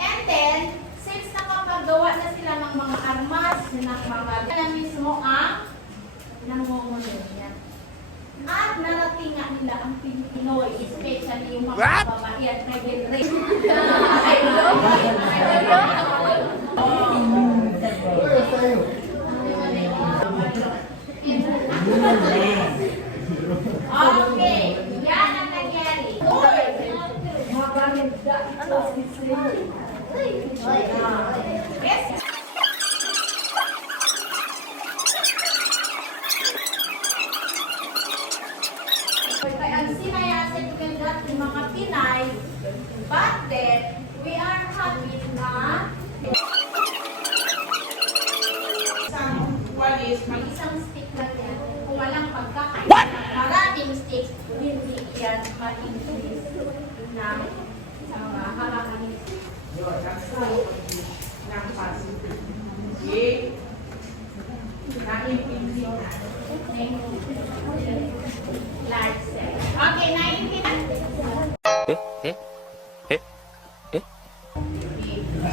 And then, since nakapagawa na sila ng mga armas, ng mga na mismo ang nangungulo yan. At naratingan nila ang Pinoy, especially yung mga babae at private race. Okay, yan ang nangyari. Yes. Ang sinayasin nila ng mga Pinay, but then, we are happy na isang walis, may isang stick lang yan. Kung walang pagkakain, maraming sticks, hindi yan ma-increase na halaman ng Pacific. Okay? Na-impinsin na. Large cell. Okay, naiintindihan?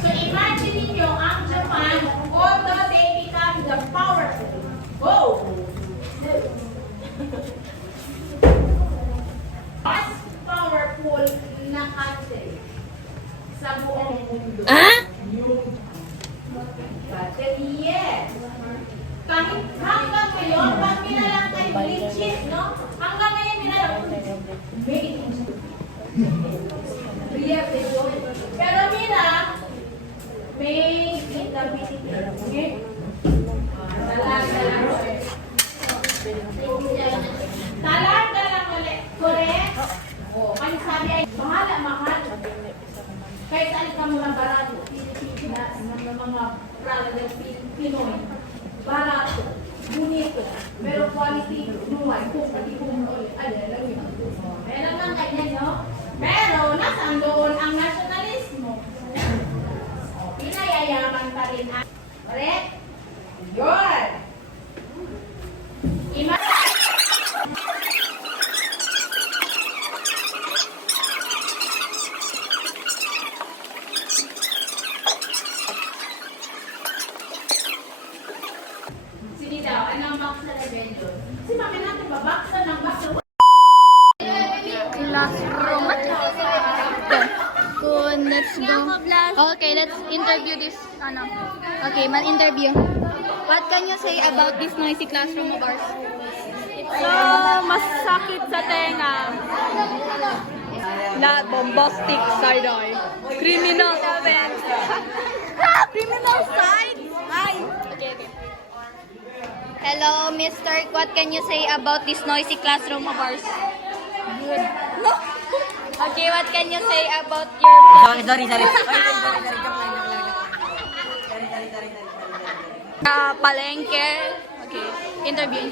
So imagine niyo ang Japan, although they become the powerful. Whoa! Mas powerful na country sa buong mundo. Yes. Kahit hanggang ngayon, pag minalang kay bleaches, no? Hanggang ngayon minalang pero Mina, make it a bit. Okay? Talaga lang ulit. Correct? Oh, ang sabi ay, bahala, mahal. Kahit saan ka mga barato, Pilipinas, mga brother Pinoy, barato, bonito, pero quality, nuway, kung pati kung ulit, lang yun. Meron lang ganyan, no? Pero, nasaan doon ang nationalismo? Pinayayaman pa rin ang... Correct? Yun! Sige daw, anong box na rebellion? Si mami natin babaksan ng box. Classroom. Let's go. Okay, let's interview this. Okay, man-interview. What can you say about this noisy classroom of ours? Masakit sa tenga. Bombastic side-eye. Criminal events. Criminal side? Ay! Okay. Hello, Mr. What can you say about this noisy classroom of ours? Good. No. Okay, what can you say about your... Sorry. Palengke. Okay, interview.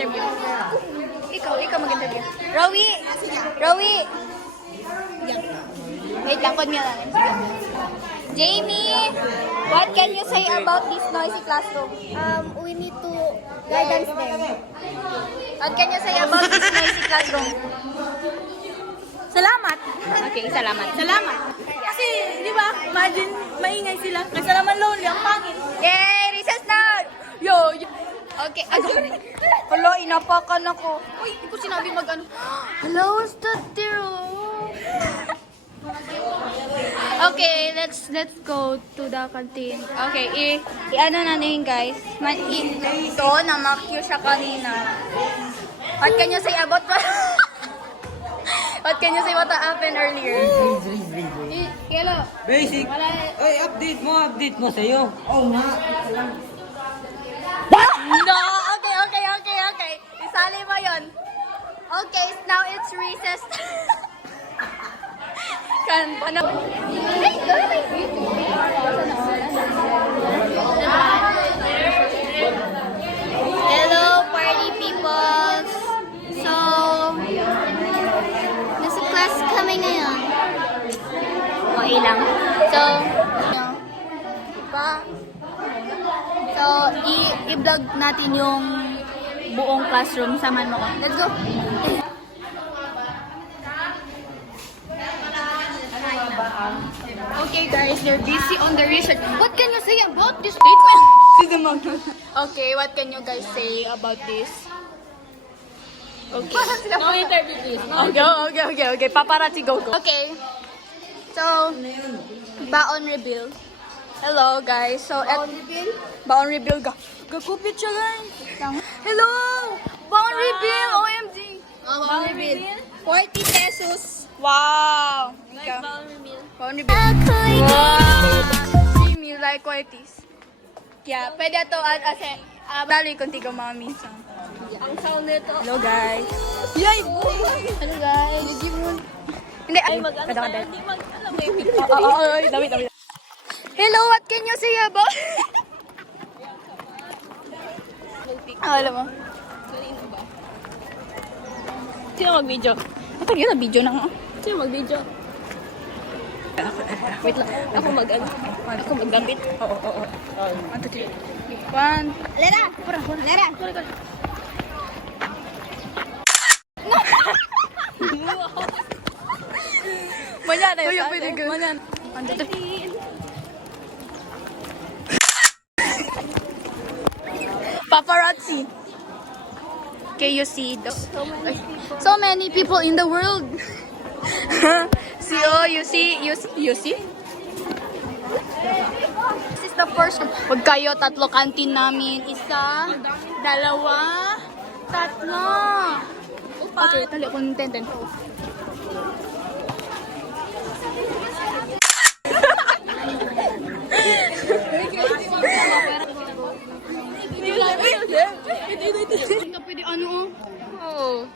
Ikaw mag-interview. Rowie! Wait lang, kod niya lang. Jamie, what can you say about this noisy classroom? We need to guidance them. What can you say about this noisy classroom? Salamat. Okay, salamat. Kasi, di ba, imagine, maingay sila. Kasi naman lonely, ang pangit. Yay! Recess na! Yo. Okay, sorry. Hala, inapakan ako. Uy, hindi ko sinabi mag-ano. Hello, what's that there? Okay, let's go to the canteen. Okay, i-ano na yun, guys. Ito, namakyo siya kanina. What can you say about what? What can you say what happened earlier? Hello. Basic. Ay, update mo sa'yo. No, okay. Isali mo yun. Okay, now it's recess. Hello, party people. So, nasa class kami ngayon. Okay lang. So, i-vlog natin yung buong classroom. Samahan mo ko. Let's go! they're busy on the research. What can you say about this statement? Okay, what can you guys say about this? Okay. No interview, please. Okay. Paparazzi, go. Okay. So, baon reveal. Hello, guys. So, baon reveal ka. Gagupit siya, guys. Hello! Baon reveal! OMG! Baon reveal. 40 pesos. Wow! Nice ball reveal. Baon reveal. Wow! See me like Ortiz. Kaya, pwede ito ase, bali kung tiga mga minsan. Ang sound nito. Hello, guys. Yay! Hello, guys. Hindi, ay, Mag-ano kada. tayo, hindi mag-alam mo yung Dami. Hello, what can you say about? Alam mo. Sino mag-video? Ito yun, video na nga. Sino mag-video? Wait lang. Ako mag-ano? Ako mag-gambit? Oo. 1, 2, 3. 1. Lera! Lera! Manyan na yun. Manyan. 1, 2, 3. Paparazzi. Okay, you see so many people in the world. See, oh, you see? This is the first. Huwag kayo, tatlo kantin namin. Isa, dalawa, tatlo. Okay, tali ko ng 10. Hindi ka pwede ano, oh.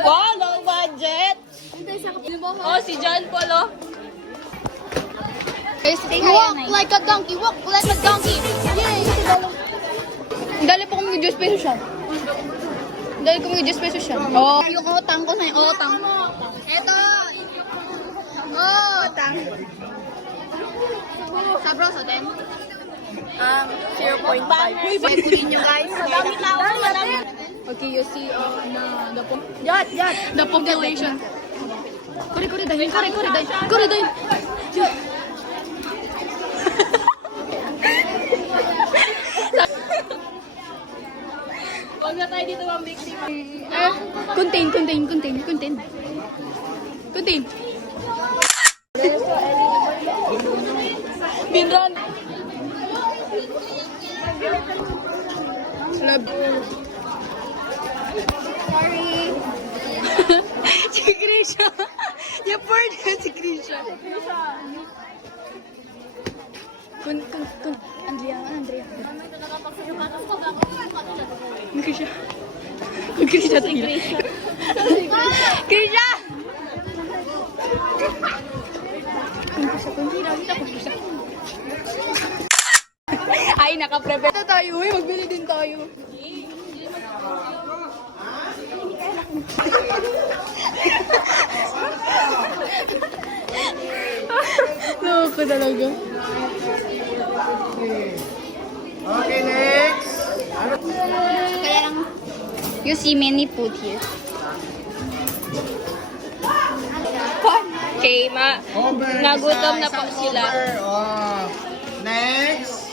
Wow, low budget! Oh, si John Paul, oh. Walk like a donkey, walk like a donkey. Yay! Dali po kami mag-Diyos peso siya. Oh, yung utang ko sa'yo, utang. Eto! Utang. Sa bro, sa 10? 0.5. Pwede nyo guys. Madami tao, madami. Okay, you see the population. Kore dahin. Huwag na tayo dito ang victim. Contain. Binran. Sorry. Si Grisha. Yung part na si Grisha. Andrea. Grisha. Ay, naka-prepare na tayo. Magbili din tayo. Loko talaga. Okay, next. Kaya lang, you see many food here. Okay, nagutom na po sila. Oh. Next.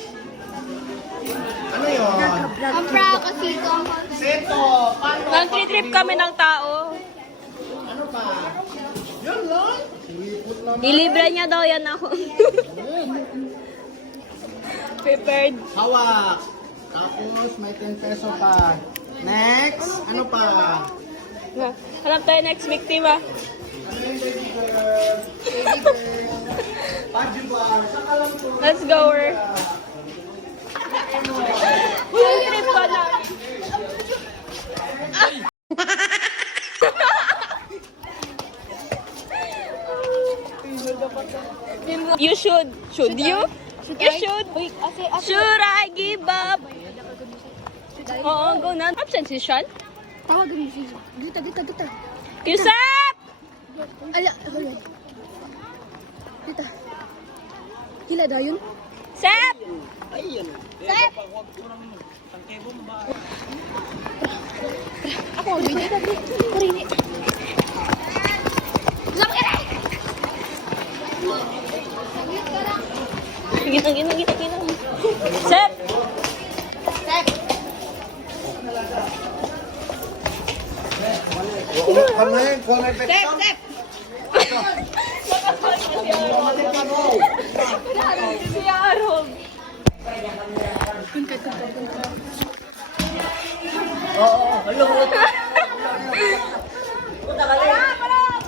Ano yun? Compra kasi ito ang Seto. Paano? Country trip kami ng tao. Ano pa? Yun lang. Ilibre niya daw yan ako. Prepared. Hawak. Tapos may 10 peso pa. Next. Ano pa? Hanap tayo next victim, ah. Ano yung baby girl? Baby girl. Paji bar. Saka lang po. Let's go, we're. Uy, trip pa na. You should. Should you? You should. Should I give up? Oo, go na. Absent si Sean? Tawagan mo siya. Gita. Yusep! Ala, hold on. Gita. Hila dayon. Sep! Sep! Ako, gini. Kurini. Lapit! Gina. Sep! Ano yun? Color effect.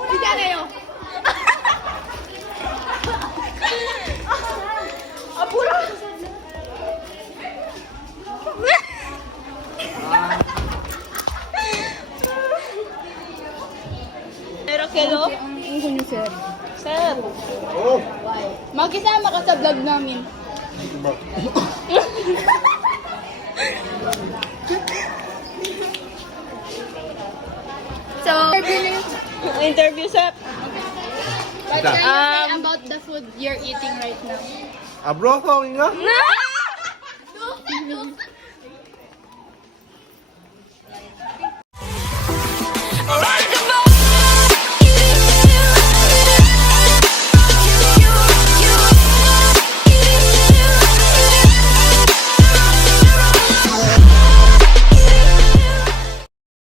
Hindi na yun. Pero kilo? Ang kunin, sir. Sep! Oh. Makisama ka sa vlog namin. So, Interview, Sep! what can you say about the food you're eating right now? Abro ko nga.